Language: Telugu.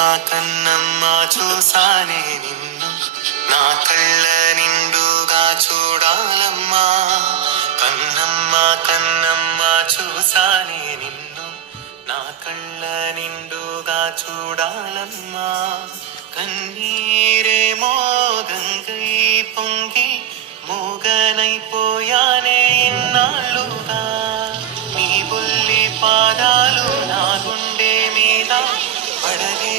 కన్నమ్మ చూసానే నిన్ను నా కళ్ళ నిండుగా చూడాలమ్మా. కన్నమ్మ కన్నమ్మ చూసానే నిన్ను నా కళ్ళ నిండుగా చూడాలమ్మా. కన్నీరేమో గంగై పొంగి మూగనైపోయానే ఇన్నాళ్ళుగా. నీ బుల్లి పాదాలు నా గుండె మీద పడలే